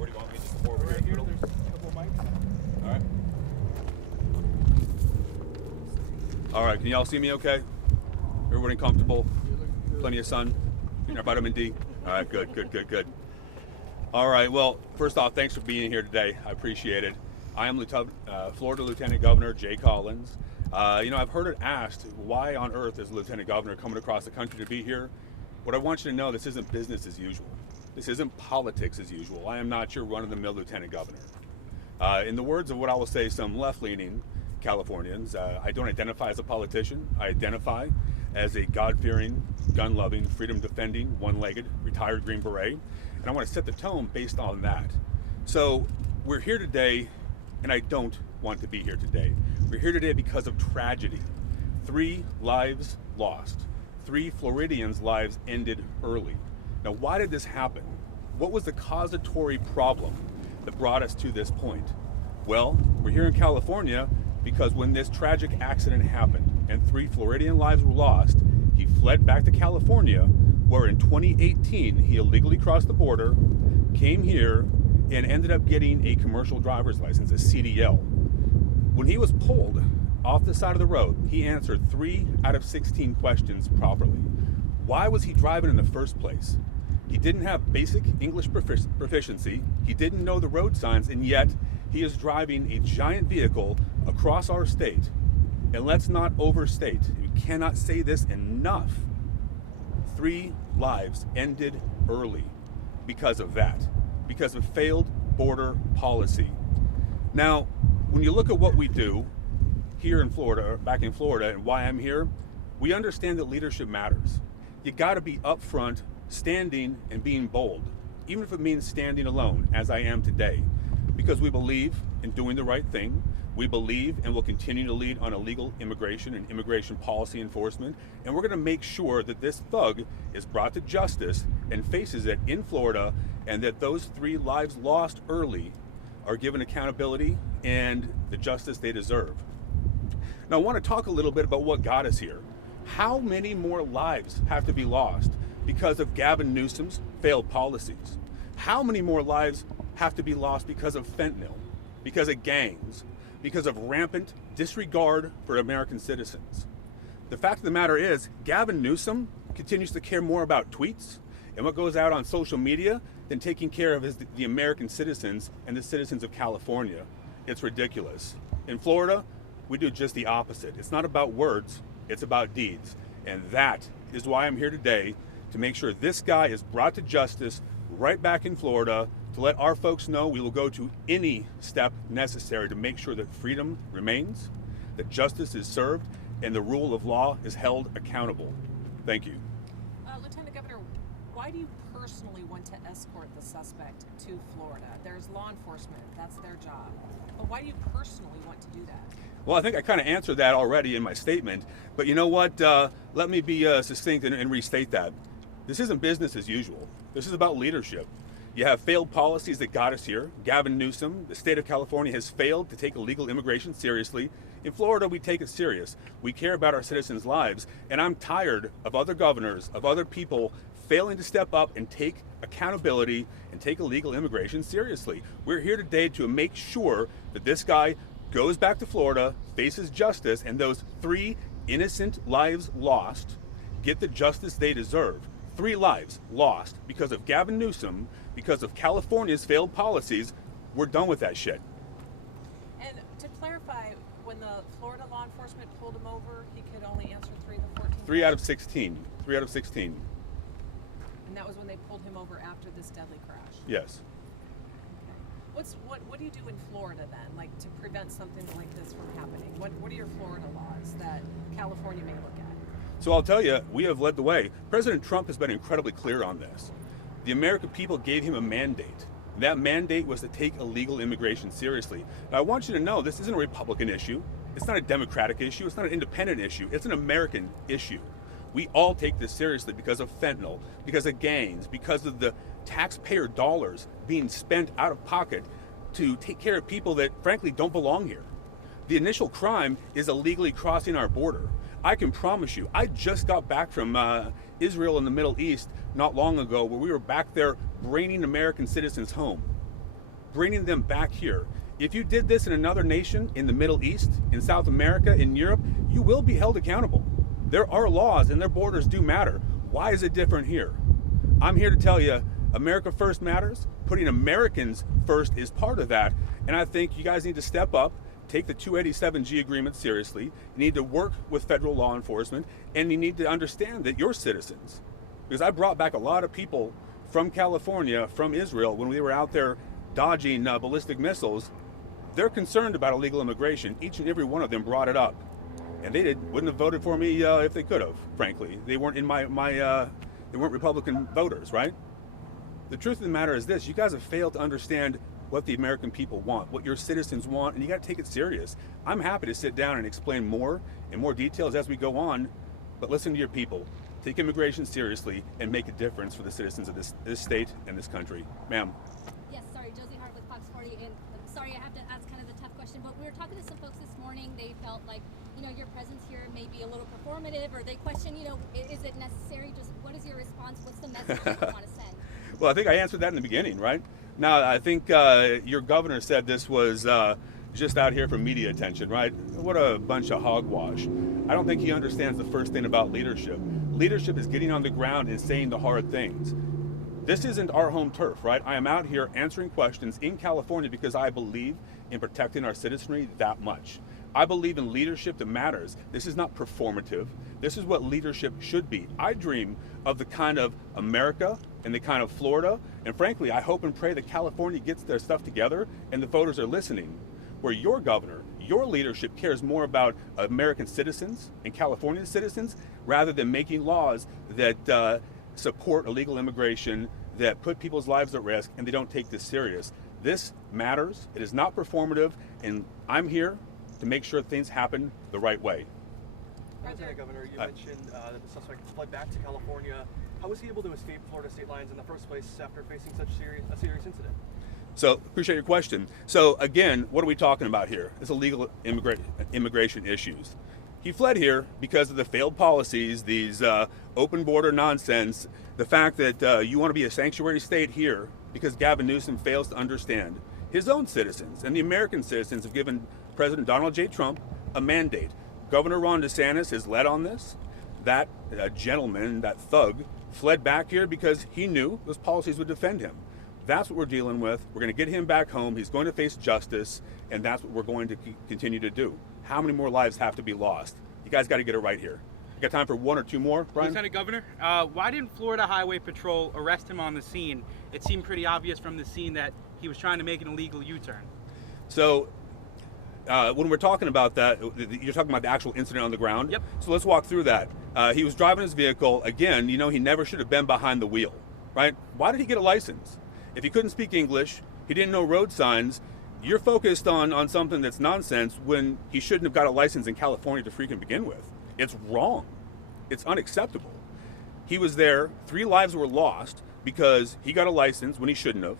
Where do you want me just over Right here? here, there's a couple mics. All right. All right, can y'all see me okay? Everybody comfortable? Plenty of sun? You know, vitamin D? All right, good. All right, well, first off, thanks for being here today. I appreciate it. I am Florida Lieutenant Governor Jay Collins. I've heard it asked, why on earth is the Lieutenant Governor coming across the country to be here? What I want you to know, this isn't business as usual. This isn't politics as usual. I am not your run-of-the-mill Lieutenant Governor. In the words of what I will say some left-leaning Californians, I don't identify as a politician. I identify as a God-fearing, gun-loving, freedom-defending, one-legged, retired Green Beret. And I want to set the tone based on that. So we're here today, and I don't want to be here today. We're here today because of tragedy. 3 lives lost. 3 Floridians' lives ended early. Now, why did this happen? What was the causatory problem that brought us to this point? Well, we're here in California because when this tragic accident happened and 3 Floridian lives were lost, he fled back to California, where in 2018 he illegally crossed the border, came here, and ended up getting a commercial driver's license, a CDL. When he was pulled off the side of the road, he answered 3 out of 16 questions properly. Why was he driving in the first place? He didn't have basic English proficiency, he didn't know the road signs, and yet he is driving a giant vehicle across our state. And let's not overstate, we cannot say this enough. 3 lives ended early because of that, because of failed border policy. Now, when you look at what we do here in Florida, or back in Florida, and why I'm here, we understand that leadership matters. You gotta be upfront, standing and being bold, even if it means standing alone, as I am today, because we believe in doing the right thing. We believe and will continue to lead on illegal immigration and immigration policy enforcement, and we're gonna make sure that this thug is brought to justice and faces it in Florida, and that those 3 lives lost early are given accountability and the justice they deserve. Now, I want to talk a little bit about what got us here. How many more lives have to be lost because of Gavin Newsom's failed policies? How many more lives have to be lost because of fentanyl, because of gangs, because of rampant disregard for American citizens? The fact of the matter is, Gavin Newsom continues to care more about tweets and what goes out on social media than taking care of the American citizens and the citizens of California. It's ridiculous. In Florida, we do just the opposite. It's not about words, it's about deeds. And that is why I'm here today, to make sure this guy is brought to justice right back in Florida, to let our folks know we will go to any step necessary to make sure that freedom remains, that justice is served, and the rule of law is held accountable. Thank you. Lieutenant Governor, why do you personally want to escort the suspect to Florida? There's law enforcement, that's their job. But why do you personally want to do that? Well, I think I kind of answered that already in my statement, but you know what? Let me be succinct and restate that. This isn't business as usual. This is about leadership. You have failed policies that got us here. Gavin Newsom, the state of California, has failed to take illegal immigration seriously. In Florida, we take it serious. We care about our citizens' lives, and I'm tired of other governors, of other people failing to step up and take accountability and take illegal immigration seriously. We're here today to make sure that this guy goes back to Florida, faces justice, and those 3 innocent lives lost get the justice they deserve. 3 lives lost because of Gavin Newsom, because of California's failed policies. We're done with that shit. And to clarify, when the Florida law enforcement pulled him over, he could only answer 3 of the 14? 3 out of 16. 3 out of 16. And that was when they pulled him over after this deadly crash? Yes. What do you do in Florida then, like to prevent something like this from happening? What are your Florida laws that California may look at? So I'll tell you, we have led the way. President Trump has been incredibly clear on this. The American people gave him a mandate. That mandate was to take illegal immigration seriously. Now, I want you to know this isn't a Republican issue. It's not a Democratic issue. It's not an independent issue. It's an American issue. We all take this seriously because of fentanyl, because of gangs, because of the taxpayer dollars being spent out of pocket to take care of people that frankly don't belong here. The initial crime is illegally crossing our border. I can promise you, I just got back from Israel and the Middle East not long ago, where we were back there bringing American citizens home. bringing them back here. If you did this in another nation, in the Middle East, in South America, in Europe, you will be held accountable. There are laws and their borders do matter. Why is it different here? I'm here to tell you, America first matters. Putting Americans first is part of that. And I think you guys need to step up, take the 287G agreement seriously. You need to work with federal law enforcement, and you need to understand that you're citizens. Because I brought back a lot of people from California, from Israel, when we were out there dodging ballistic missiles. They're concerned about illegal immigration. Each and every one of them brought it up. And they wouldn't have voted for me if they could have, frankly. They weren't in they weren't Republican voters, right? The truth of the matter is this: you guys have failed to understand what the American people want, what your citizens want, and you got to take it serious. I'm happy to sit down and explain more and more details as we go on, but listen to your people. Take immigration seriously and make a difference for the citizens of this state and this country. Ma'am. Yes, sorry, Josie Hart with Fox 40, and I'm sorry I have to ask kind of the tough question, but we were talking to some folks this morning. They felt like, your presence here may be a little performative, or they question, is it necessary? Just what is your response? What's the message you want to send? Well, I think I answered that in the beginning, right? Now, I think your governor said this was just out here for media attention, right? What a bunch of hogwash. I don't think he understands the first thing about leadership. Leadership is getting on the ground and saying the hard things. This isn't our home turf, right? I am out here answering questions in California because I believe in protecting our citizenry that much. I believe in leadership that matters. This is not performative. This is what leadership should be. I dream of the kind of America and the kind of Florida, and frankly, I hope and pray that California gets their stuff together and the voters are listening, where your governor, your leadership cares more about American citizens and California citizens rather than making laws that support illegal immigration, that put people's lives at risk, and they don't take this serious. This matters. It is not performative, and I'm here to make sure things happen the right way. Lieutenant Governor, you mentioned that the suspect fled back to California. How was he able to escape Florida state lines in the first place after facing such a serious incident? So, appreciate your question. So, again, what are we talking about here? It's illegal immigration issues. He fled here because of the failed policies, these open border nonsense, the fact that you want to be a sanctuary state here because Gavin Newsom fails to understand. His own citizens and the American citizens have given President Donald J. Trump a mandate. Governor Ron DeSantis has led on this. That gentleman, that thug, fled back here because he knew those policies would defend him. That's what we're dealing with. We're going to get him back home. He's going to face justice, and that's what we're going to continue to do. How many more lives have to be lost? You guys got to get it right here. You got time for one or two more, Brian? Lieutenant Governor, why didn't Florida Highway Patrol arrest him on the scene? It seemed pretty obvious from the scene that he was trying to make an illegal U-turn. So, when we're talking about that, you're talking about the actual incident on the ground? Yep. So let's walk through that. He was driving his vehicle. Again, he never should have been behind the wheel, right? Why did he get a license? If he couldn't speak English, he didn't know road signs, you're focused on something that's nonsense when he shouldn't have got a license in California to freaking begin with. It's wrong. It's unacceptable. He was there. 3 lives were lost because he got a license when he shouldn't have.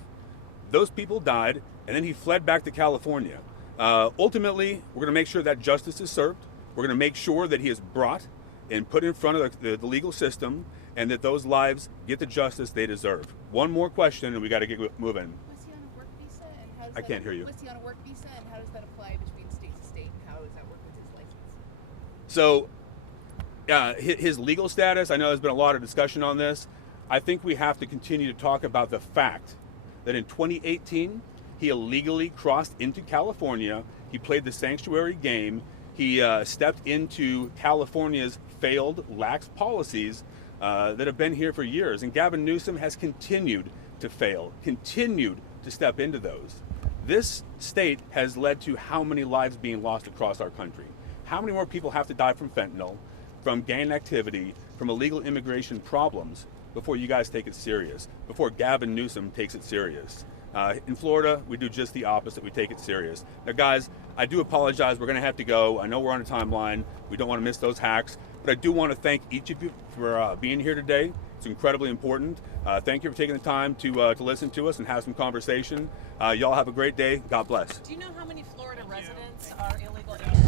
Those people died, and then he fled back to California. Ultimately, we're going to make sure that justice is served. We're going to make sure that he is brought and put in front of the legal system, and that those lives get the justice they deserve. One more question, and we got to get moving. Was he on a work visa, and how does I can't hear you. Was he on a work visa, and how does that apply between state to state? And how does that work with his license? So, his legal status, I know there's been a lot of discussion on this. I think we have to continue to talk about the fact that in 2018, he illegally crossed into California. He played the sanctuary game. He stepped into California's failed, lax policies that have been here for years. And Gavin Newsom has continued to fail, continued to step into those. This state has led to how many lives being lost across our country? How many more people have to die from fentanyl, from gang activity, from illegal immigration problems before you guys take it serious, before Gavin Newsom takes it serious? In Florida, we do just the opposite. We take it serious. Now, guys, I do apologize. We're going to have to go. I know we're on a timeline. We don't want to miss those hacks. But I do want to thank each of you for being here today. It's incredibly important. Thank you for taking the time to listen to us and have some conversation. Y'all have a great day. God bless. Do you know how many Florida residents are illegal aliens?